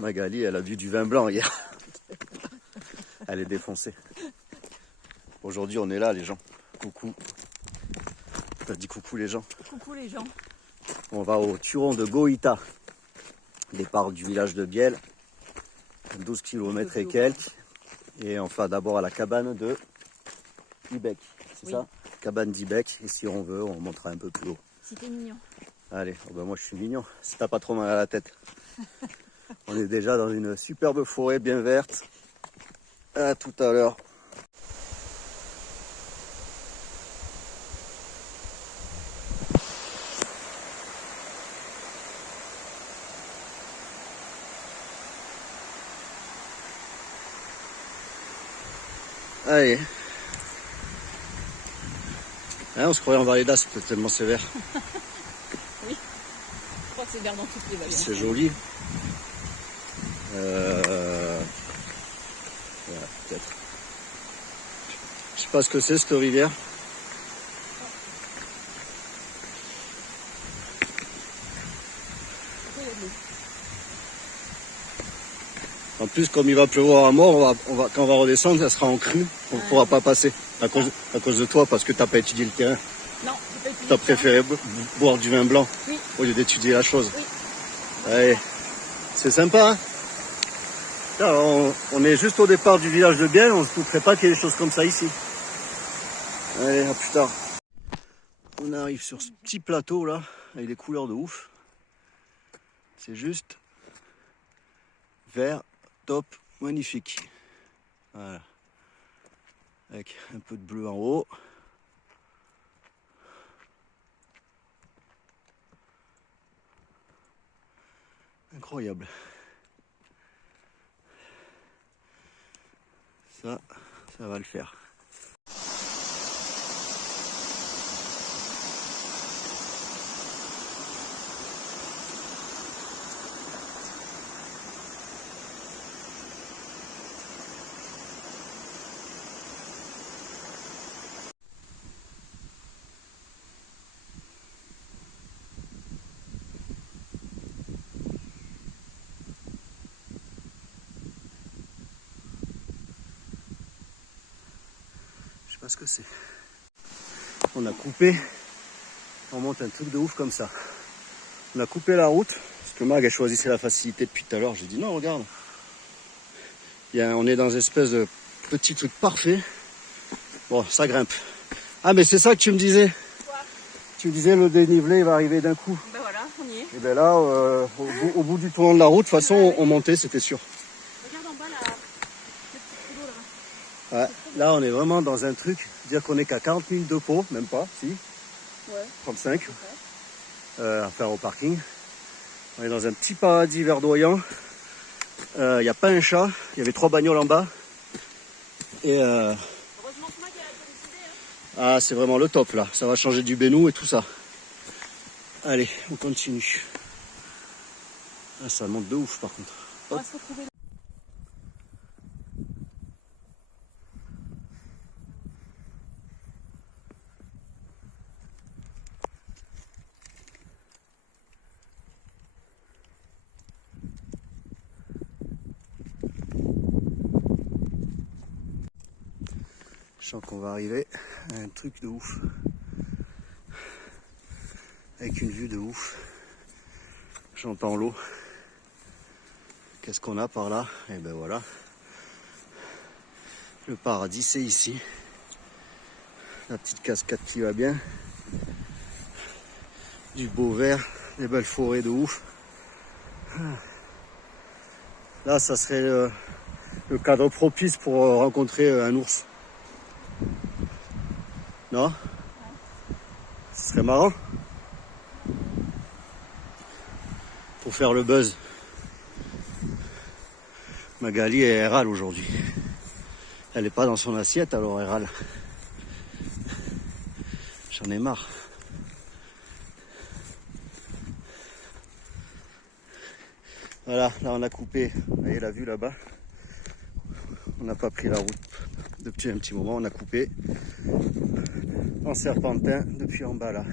Magali, elle a bu du vin blanc hier. Elle est défoncée. Aujourd'hui, on est là, les gens. Coucou. T'as dit coucou, les gens? Coucou, les gens. On va au Turon de Goïta. Départ du village de Biel. 12 km et quelques. Et on va d'abord à la cabane de Ibec. C'est Oui. ça? Cabane d'Ibec. Et si on veut, on montera un peu plus haut. Si t'es mignon. Allez, oh ben moi je suis mignon. Si t'as pas trop mal à la tête. On est déjà dans une superbe forêt bien verte. À tout à l'heure. Allez. Hein, on se croyait en vallée d'As, peut-être tellement sévère. Oui. Je crois que c'est vert dans toutes les vallées. C'est joli. Voilà, peut-être. Je sais pas ce que c'est cette rivière. En plus, comme il va pleuvoir à mort, quand on va redescendre, ça sera en crue. On ne pourra pas passer à cause de toi, parce que tu n'as pas étudié le terrain. Non, j'ai pas étudié. Tu as préféré boire du vin blanc oui. au lieu d'étudier la chose. Oui. Allez, c'est sympa, hein? Là, on est juste au départ du village de Biel, on ne se douterait pas qu'il y ait des choses comme ça ici. Allez, à plus tard. On arrive sur ce petit plateau là, avec des couleurs de ouf. C'est juste vert, top, magnifique. Voilà. Avec un peu de bleu en haut. Incroyable. Ça va le faire. Je sais pas ce que c'est. On a coupé, on monte un truc de ouf comme ça. On a coupé la route, parce que Mag a choisi la facilité depuis tout à l'heure. J'ai dit non, regarde. On est dans une espèce de petit truc parfait. Bon, ça grimpe. Ah, mais c'est ça que tu me disais. Quoi? Tu me disais le dénivelé il va arriver d'un coup. Ben voilà, on y est. Et ben là, au bout du tournant de la route, de toute façon, on montait, c'était sûr. Regarde en bas là, le petit trou là. Ouais, là, on est vraiment dans un truc, dire qu'on est qu'à 40 minutes de Pau, même pas, si, Ouais. 35, à faire au parking. On est dans un petit paradis verdoyant. Il n'y a pas un chat, il y avait 3 bagnoles en bas. Et Heureusement que Mag elle a décidé. ah, c'est vraiment le top là, ça va changer du bénou et tout ça. Allez, on continue. Ah, ça monte de ouf par contre. On va se retrouver là. Je sens qu'on va arriver à un truc de ouf. Avec une vue de ouf. J'entends l'eau. Qu'est-ce qu'on a par là? Et ben voilà. Le paradis, c'est ici. La petite cascade qui va bien. Du beau vert, des belles forêts de ouf. Là, ça serait le cadre propice pour rencontrer un ours. Non? Ce serait marrant. Pour faire le buzz. Magali, elle râle aujourd'hui. Elle n'est pas dans son assiette, alors elle râle. J'en ai marre. Voilà, là on a coupé. Vous voyez la vue là-bas. On n'a pas pris la route depuis un petit moment. On a coupé en serpentin depuis en bas là.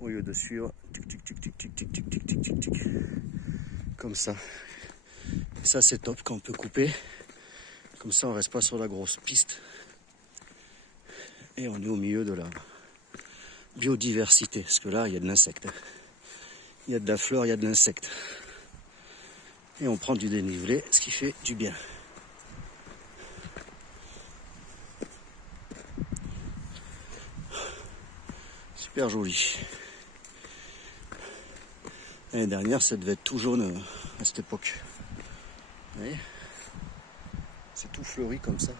Au lieu de suivre tic tic tic tic tic tic tic tic tic tic tic comme ça. Et ça c'est top quand on peut couper. Comme ça on reste pas sur la grosse piste. Et on est au milieu de la biodiversité. Parce que là il y a de l'insecte. Il y a de la fleur, il y a de l'insecte. Et on prend du dénivelé, ce qui fait du bien. Super joli. L'année dernière, ça devait être tout jaune à cette époque. Vous voyez ? C'est tout fleuri comme ça.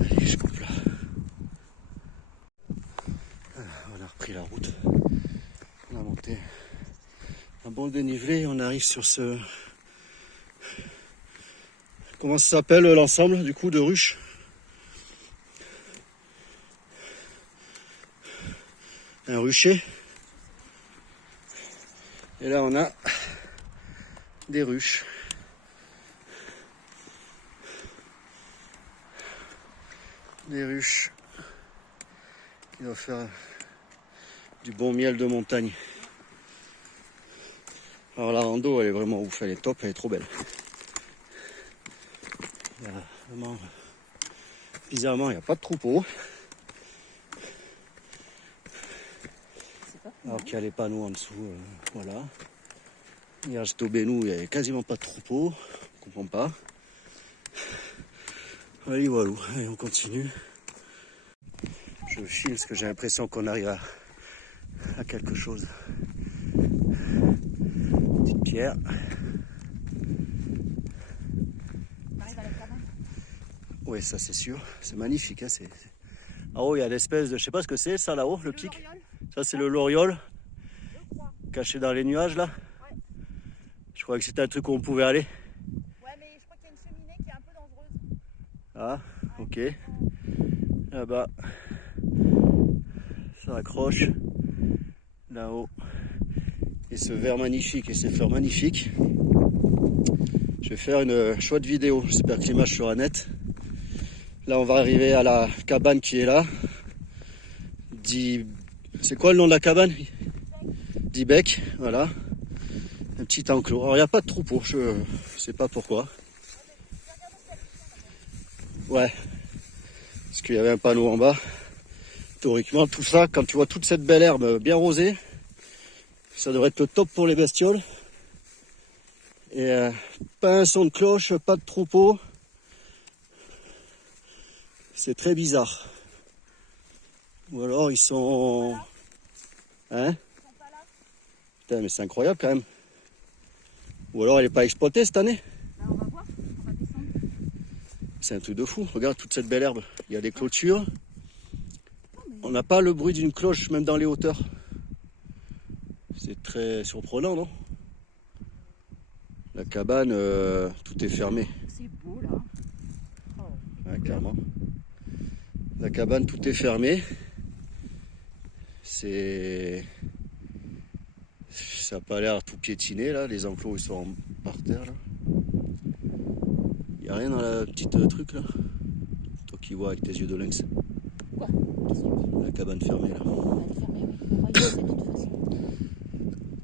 Allez, je coupe là. On a repris la route. On a monté un bon dénivelé. On arrive sur ce... Comment ça s'appelle l'ensemble du coup de ruches? Un rucher. Et là on a des ruches. Des ruches qui doivent faire du bon miel de montagne. Alors la rando elle est vraiment ouf, elle est top, elle est trop belle. Il y a vraiment, bizarrement il n'y a pas de troupeau. Alors qu'il y a les panneaux en dessous, voilà. Il y a Stobénou, il n'y avait quasiment pas de troupeau, on comprend pas. Allez, voilà, allez, on continue. Je file parce que j'ai l'impression qu'on arrive à quelque chose. Petite pierre. On arrive à la cabane. Oui, ça c'est sûr, c'est magnifique. Hein, Ah oh, il y a l'espèce de, je sais pas ce que c'est ça là-haut, le pic. L'Oriole. Ça c'est le Loriol, Je crois. caché dans les nuages là. Ouais. Je croyais que c'était un truc où on pouvait aller. Ouais, mais je crois qu'il y a une cheminée qui est un peu dangereuse. Ah, ok. Là-bas, ça accroche là-haut. Et ce verre magnifique et ces fleurs magnifiques. Je vais faire une chouette vidéo, j'espère que l'image sera nette. Là on va arriver à la cabane qui est là. C'est quoi le nom de la cabane? Dibec, voilà. Un petit enclos. Alors il n'y a pas de troupeau, je sais pas pourquoi. Ouais, parce qu'il y avait un panneau en bas. Théoriquement tout ça, quand tu vois toute cette belle herbe bien rosée, ça devrait être le top pour les bestioles. Et pas un son de cloche, pas de troupeau. C'est très bizarre. Ou alors ils sont... Hein? Putain, mais c'est incroyable quand même. Ou alors elle n'est pas exploitée cette année. Alors on va voir, on va descendre. C'est un truc de fou. Regarde toute cette belle herbe. Il y a des clôtures. On n'a pas le bruit d'une cloche même dans les hauteurs. C'est très surprenant, non? La cabane, tout est fermé. C'est beau là. Oh. Ouais, clairement. La cabane, tout est fermé. Ça n'a pas l'air tout piétiné là. Les enclos ils sont par terre là. Il n'y a rien dans la petite truc là. Toi qui vois avec tes yeux de lynx. Quoi? Qu'est-ce que tu dis? La cabane fermée là. Elle est fermée, oui. On va y passer de toute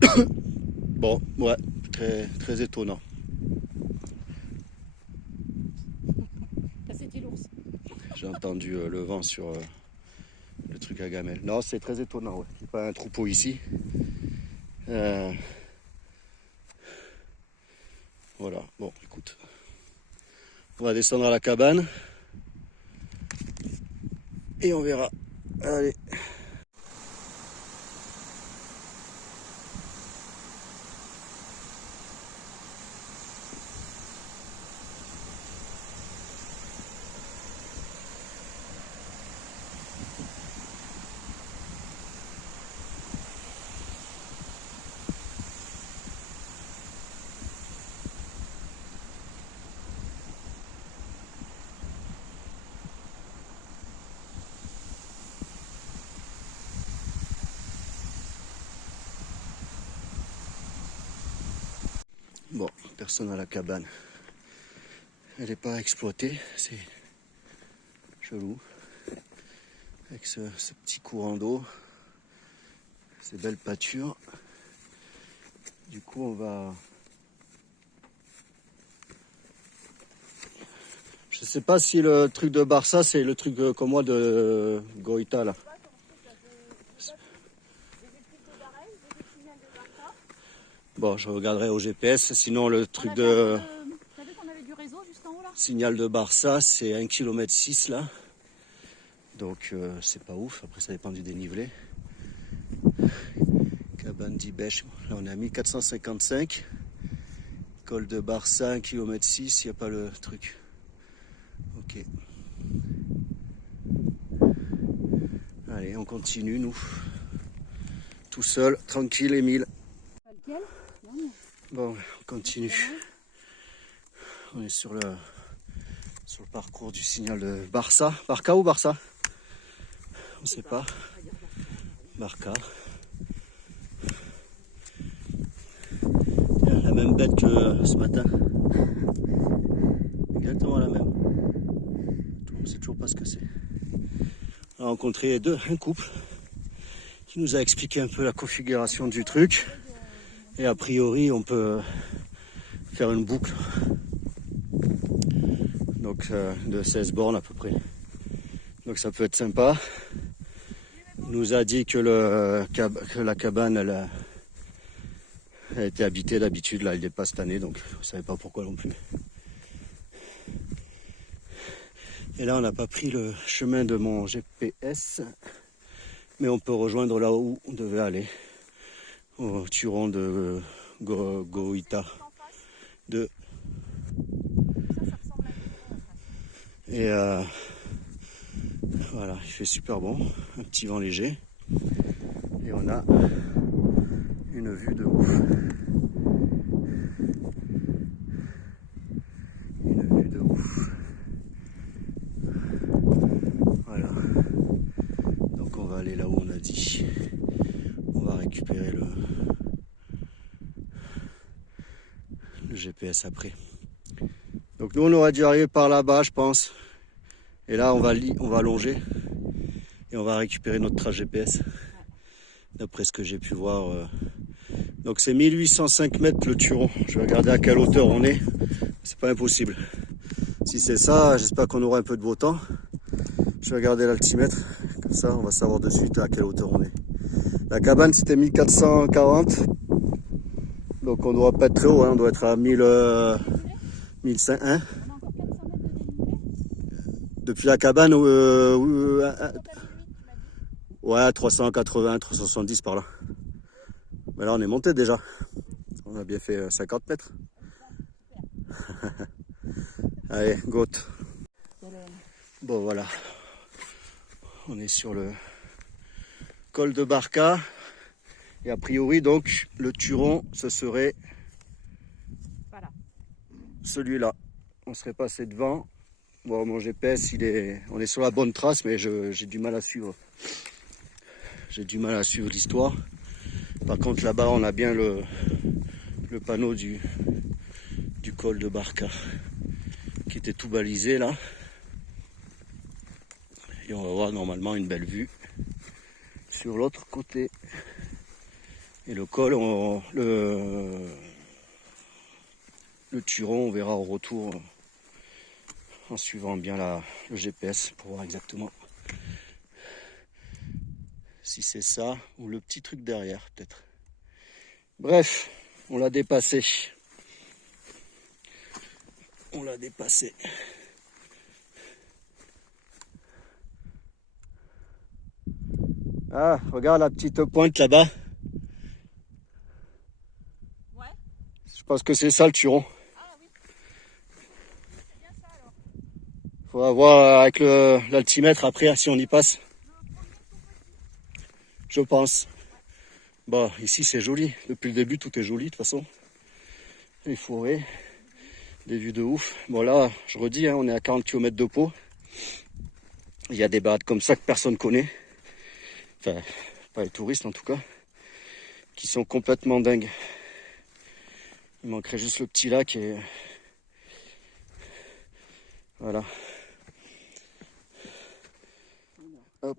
façon. Bon, ouais, très, très étonnant. Ça c'était l'ours. J'ai entendu le vent sur le truc à gamelle. Non, c'est très étonnant, ouais. Il n'y a pas un troupeau ici. Voilà, bon, écoute. On va descendre à la cabane. Et on verra. Allez. Bon, personne à la cabane. elle n'est pas exploitée, c'est chelou. Avec ce petit courant d'eau, ces belles pâtures. Du coup, on va... Je sais pas si le truc de Barça, c'est le truc comme moi de Goïta, là. Bon, je regarderai au GPS, sinon le truc de... T'as vu qu'on avait du réseau juste en haut là? Signal de Barça, c'est 1,6 km là. Donc c'est pas ouf, après ça dépend du dénivelé. Cabane d'Ibèche, là on est à 1455. Col de Barça, 1,6 km, il n'y a pas le truc. Ok. Allez, on continue nous. Tout seul, tranquille, Émile. Lequel? Bon, on continue. On est sur le parcours du signal de Barça. Barca ou Barça? On ne sait pas. Barca. La même bête que ce matin. Exactement la même. On ne sait toujours pas ce que c'est. On a rencontré un couple qui nous a expliqué un peu la configuration du truc. Et a priori, on peut faire une boucle. Donc de 16 bornes à peu près. Donc ça peut être sympa. Il nous a dit que la cabane elle a été habitée d'habitude, là elle n'est pas cette année, donc je ne savais pas pourquoi non plus. Et là on n'a pas pris le chemin de mon GPS, mais on peut rejoindre là où on devait aller, au Turon de Goïta. Et voilà, il fait super bon, un petit vent léger. Et on a une vue de ouf. Une vue de ouf. Voilà. Donc on va aller là où on a dit. On va récupérer le GPS après. Donc nous on aurait dû arriver par là-bas je pense. Et là on va longer. Et on va récupérer notre trace GPS. D'après ce que j'ai pu voir. Donc c'est 1805 mètres le Turon. Je vais regarder à quelle hauteur on est. C'est pas impossible. Si c'est ça, j'espère qu'on aura un peu de beau temps. Je vais regarder l'altimètre. Comme ça, on va savoir de suite à quelle hauteur on est. La cabane, c'était 1440. Donc on doit pas être très haut. Hein. On doit être à 1005. Depuis la cabane, ouais, 380, 370 par là. Mais là, on est monté déjà. On a bien fait 50 mètres. Allez, go. Bon, voilà. On est sur le col de Barca. Et a priori, donc, le Turon, ce serait Voilà. Celui-là. On serait passé devant. Bon, mon GPS, on est sur la bonne trace, mais j'ai du mal à suivre. J'ai du mal à suivre l'histoire. Par contre, là-bas, on a bien le panneau du col de Barca qui était tout balisé là. Et on va voir normalement une belle vue sur l'autre côté. Et le col, le Turon, on verra au retour en suivant bien le GPS pour voir exactement si c'est ça ou le petit truc derrière peut-être. Bref, on l'a dépassé. On l'a dépassé. Ah, regarde la petite pointe là-bas. Ouais. Je pense que c'est ça le Turon. Ah oui. C'est bien ça alors. Faudra voir avec l'altimètre après si on y passe. Je pense. Bon, ici c'est joli. Depuis le début, tout est joli de toute façon. Les forêts, des vues de ouf. Bon là, je redis, hein, on est à 40 km de Pau. Il y a des balades comme ça que personne connaît. Enfin, pas les touristes en tout cas. Qui sont complètement dingues. Il manquerait juste le petit lac et Voilà. Hop.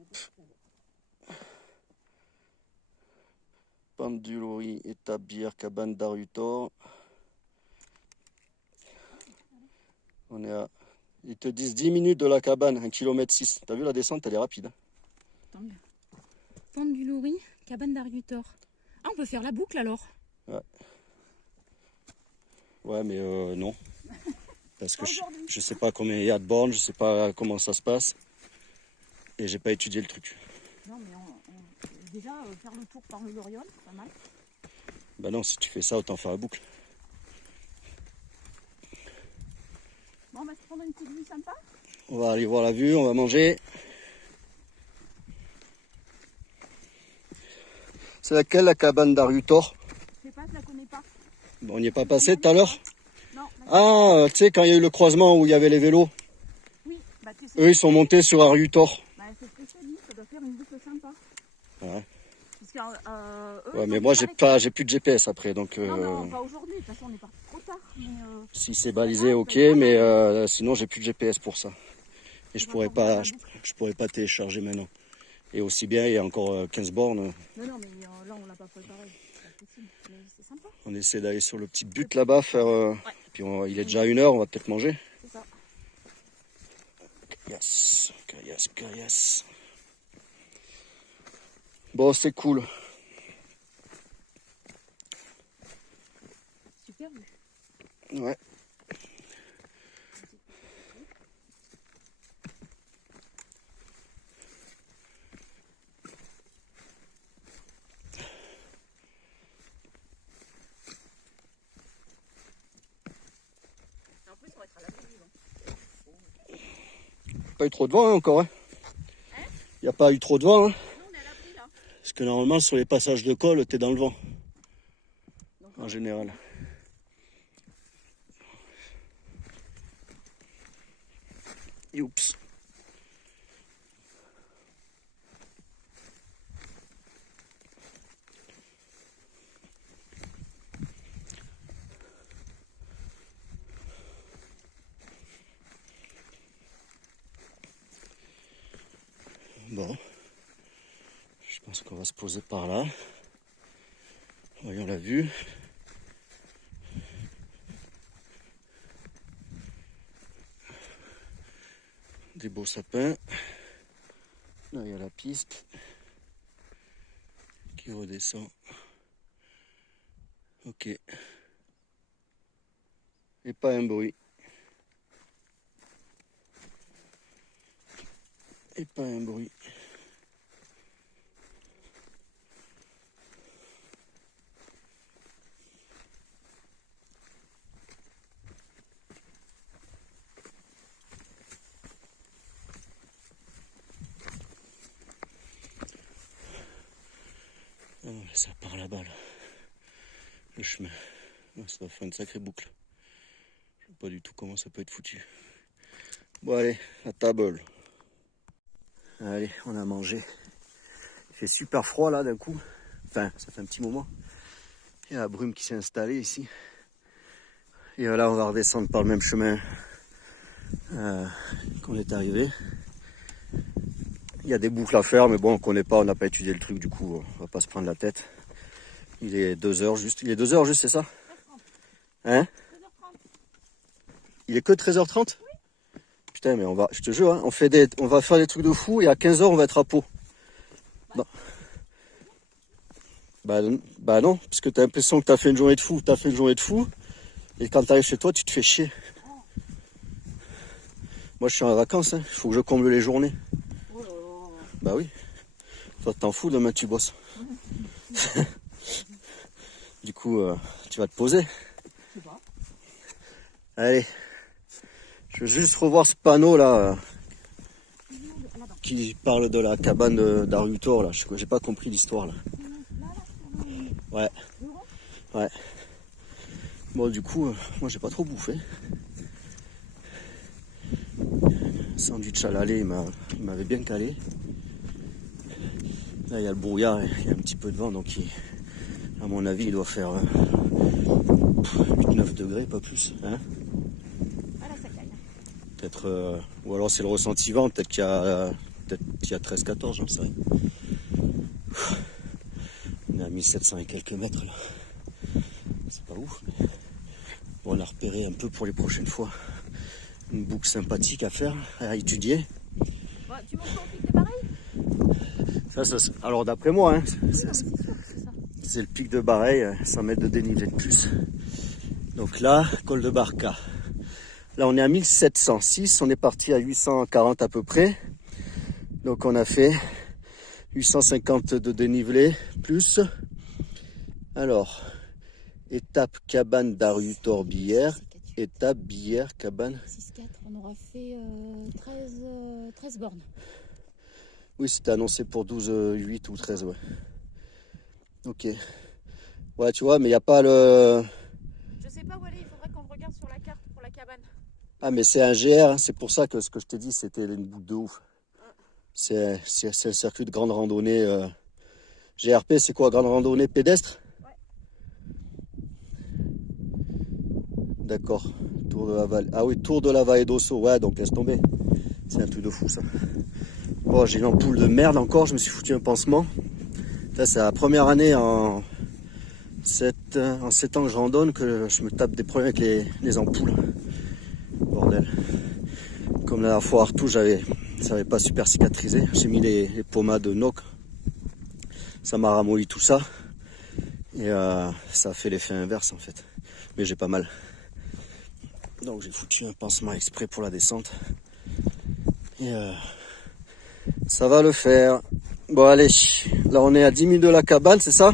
Pandulori, Établir, cabane d'Arutor. On est à... Ils te disent 10 minutes de la cabane, 1,6 km. T'as vu la descente, elle est rapide. Hein. Tant mieux. Pandulori, cabane d'Arutor. Ah, on peut faire la boucle alors? Ouais. Ouais, mais non. Parce que je sais pas combien il y a de bornes, je sais pas comment ça se passe. Et j'ai pas étudié le truc. Non, mais déjà, faire le tour par le Loriol, c'est pas mal. Bah non, si tu fais ça, autant faire la boucle. Bon, on va se prendre une petite vue sympa. On va aller voir la vue, on va manger. C'est laquelle la cabane d'Arutor? Je sais pas, je la connais pas. Bon, on n'y est pas passé tout à l'heure? Non. Ah, tu sais, quand il y a eu le croisement où il y avait les vélos, Oui, bah tu sais. eux ils sont montés sur Arutor. Bah c'est ce que je te dis, ça doit faire une boucle sympa. Ouais. Parce que, Ouais, mais moi j'ai plus de GPS après, donc. Non, pas aujourd'hui, de toute façon on est parti trop tard. Mais, si c'est balisé, ok, mais sinon j'ai plus de GPS pour ça. Et je pourrais pas télécharger maintenant. Et aussi bien, il y a encore 15 bornes. Non, mais là on l'a pas préparé. C'est possible, mais c'est sympa. On essaie d'aller sur le petit but là-bas, faire. Puis il est déjà 1h, on va peut-être manger. C'est ça. Caillasse. Bon, c'est cool. Super vue. Ouais. En plus on va être à l'abri du vent. Pas eu trop de vent hein, encore. Hein. Il n'y a pas eu trop de vent. Hein. Non, on est à l'abri là. Parce que normalement, sur les passages de col, t'es dans le vent. Donc, en général. Youps. Bon. Je pense qu'on va se poser par là. Voyons la vue. Des beaux sapins. Là, il y a la piste qui redescend. Ok. Et pas un bruit. Et pas un bruit. Ah, ça part là-bas, là. Le chemin. Ça va faire une sacrée boucle. Je sais pas du tout comment ça peut être foutu. Bon allez, à table. Allez, on a mangé. Il fait super froid là d'un coup. Enfin, ça fait un petit moment. Il y a la brume qui s'est installée ici. Et là, on va redescendre par le même chemin qu'on est arrivé. Il y a des boucles à faire, mais bon, on connaît pas, on n'a pas étudié le truc, du coup, on va pas se prendre la tête. Il est 2h juste. Il est 2h juste, c'est ça? 13h30. Hein? 13h30. Il est que 13h30? Oui. Putain, mais je te jure, hein, on va faire des trucs de fou et à 15h, on va être à Pau. Bah, bah non, parce que t'as l'impression que t'as fait une journée de fou. T'as fait une journée de fou. Et quand t'arrives chez toi, tu te fais chier. Moi, je suis en vacances, il faut que je comble les journées. Oh. Bah oui. Toi, t'en fous, demain, tu bosses. Du coup, tu vas te poser. Je sais pas. Allez. Je veux juste revoir ce panneau là. Qui parle de la cabane d'Arutor là. J'ai pas compris l'histoire là. Ouais. Ouais. Bon, du coup, moi, j'ai pas trop bouffé. Sandwich à l'aller, il m'avait bien calé. Là, il y a le brouillard, il y a un petit peu de vent, donc à mon avis, il doit faire 8-9 degrés, pas plus. Hein, Voilà, ça caille. Peut-être, ou alors c'est le ressenti vent, peut-être qu'il y a 13-14, j'en sais rien. On est à 1700 et quelques mètres là. C'est pas ouf, mais bon, on a repéré un peu pour les prochaines fois. Une boucle sympathique à faire, à étudier. Ouais, tu montes sur le pic de Bareil? Alors d'après moi, hein, Oui, c'est sûr que c'est ça. c'est le pic de Bareil, 100 mètres de dénivelé de plus. Donc là, col de Barca. Là, on est à 1706, on est parti à 840 à peu près. Donc on a fait 850 de dénivelé plus. Alors, étape cabane d'Ariu Torbillère, étape Billère, cabane. 6-4, on aura fait 13 bornes. Oui, c'était annoncé pour 12-8 ou 13, ouais. Ok. Ouais, tu vois, mais il n'y a pas le... Je sais pas où aller, il faudrait qu'on regarde sur la carte pour la cabane. Ah, mais c'est un GR, hein, c'est pour ça que ce que je t'ai dit, c'était une boucle de ouf. C'est le circuit de grande randonnée. GRP, c'est quoi, grande randonnée pédestre? Ouais. D'accord. Tour de la vallée. Ah oui, tour de la vallée d'Osso. Ouais, donc laisse tomber. C'est un truc de fou, ça. Bon, j'ai une ampoule de merde encore, je me suis foutu un pansement. Ça, c'est la première année en 7 ans que je randonne que je me tape des problèmes avec les ampoules. Bordel. Comme la dernière fois à Artou, ça n'avait pas super cicatrisé. J'ai mis les pommades NOC. Ça m'a ramolli tout ça. Et ça a fait l'effet inverse en fait. Mais j'ai pas mal. Donc j'ai foutu un pansement exprès pour la descente. Et ça va le faire. Bon allez, là on est à 10 minutes de la cabane, c'est ça?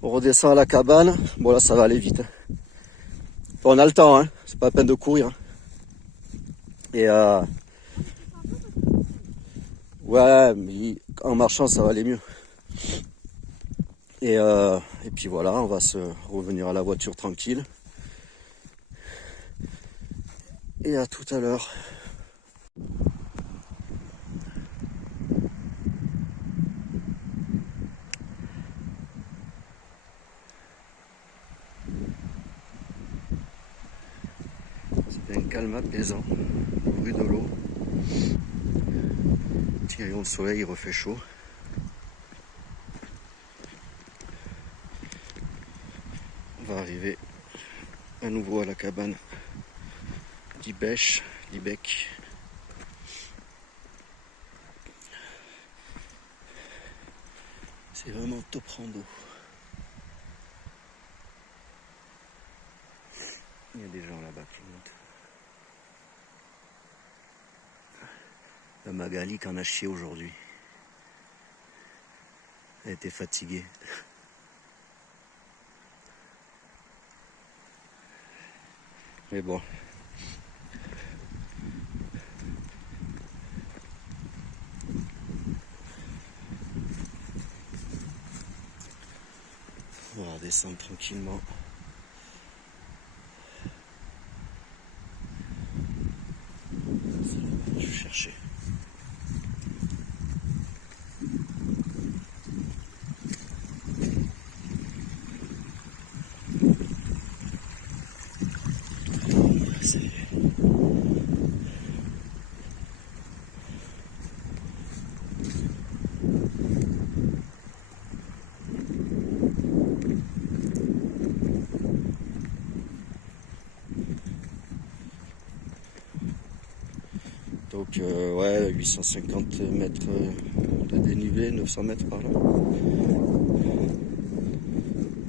On redescend à la cabane. Bon là ça va aller vite. Bon, on a le temps, hein. C'est pas la peine de courir. Et ouais, mais en marchant ça va aller mieux. Et puis voilà, on va se revenir à la voiture tranquille. Et à tout à l'heure. C'est un calme apaisant, au bruit de l'eau. Petit rayon de soleil, il refait chaud. On va arriver à nouveau à la cabane d'Ibèche, d'Ibec. C'est vraiment top rando. Il y a des gens là-bas qui montent. La Magali qui en a chié aujourd'hui. Elle était fatiguée. Mais bon. On va redescendre tranquillement. Je vais chercher. Donc ouais, 850 mètres de dénivelé, 900 mètres par là.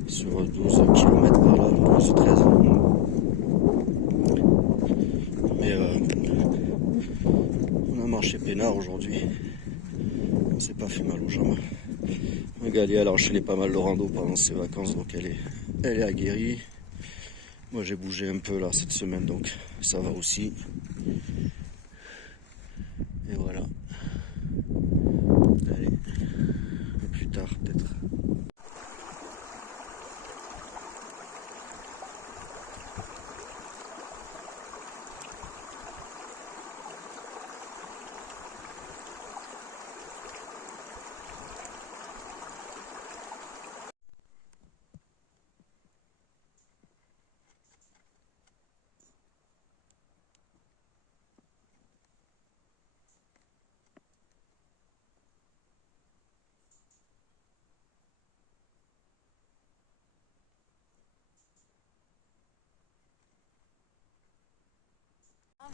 Sur 12 km par là, 12-13. Mais on a marché peinard aujourd'hui. On s'est pas fait mal aux jambes. Magali, elle a enchaîné pas mal de rando pendant ses vacances, donc elle est aguerrie. Moi j'ai bougé un peu là cette semaine, donc ça va aussi. Et voilà. Allez, à plus tard peut-être.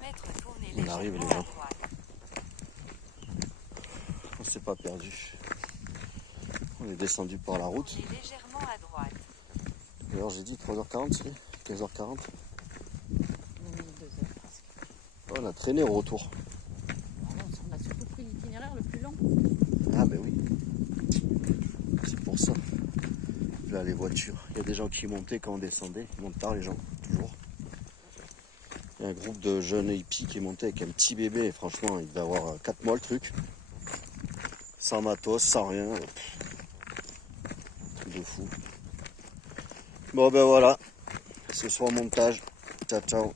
mètres, tournez On arrive, les légèrement gens. à droite. On s'est pas perdu. On est descendu par la route. Tournez légèrement à droite. D'ailleurs j'ai dit 3h40, c'est 15h40. On a traîné au retour. On a surtout pris l'itinéraire le plus long. Ah ben oui. C'est pour ça. Là les voitures. Il y a des gens qui montaient quand on descendait. Ils montent tard les gens, toujours. Il y a un groupe de jeunes hippies qui est monté avec un petit bébé. Et franchement, il devait avoir 4 mois le truc. Sans matos, sans rien. Truc de fou. Bon ben voilà. Ce soir montage. Ciao ciao.